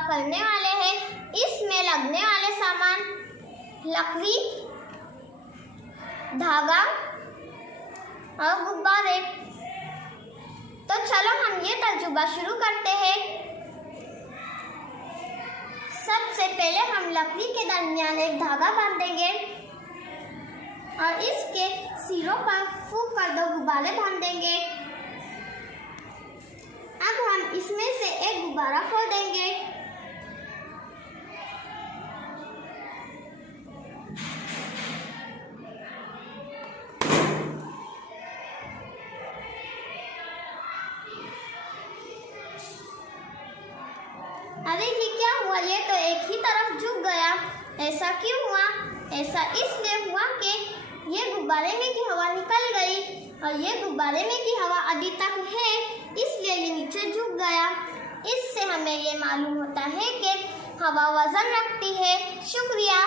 करने वाले हैं। इसमें लगने वाले सामान लकड़ी, धागा और गुब्बारे। तो चलो हम ये तजुर्बा शुरू करते हैं। सबसे पहले हम लकड़ी के दरमियान एक धागा बांधेंगे और इसके सिरों पर फूंक कर 2 गुब्बारे बांधेंगे। अब हम इसमें से एक गुब्बारा फोड़ देंगे। अरे ये क्या हुआ? ये तो एक ही तरफ झुक गया। ऐसा क्यों हुआ? ऐसा इसलिए हुआ कि ये गुब्बारे में की हवा निकल गई और ये गुब्बारे में की हवा अभी तक है, इसलिए ये नीचे झुक गया। इससे हमें ये मालूम होता है कि हवा वजन रखती है। शुक्रिया।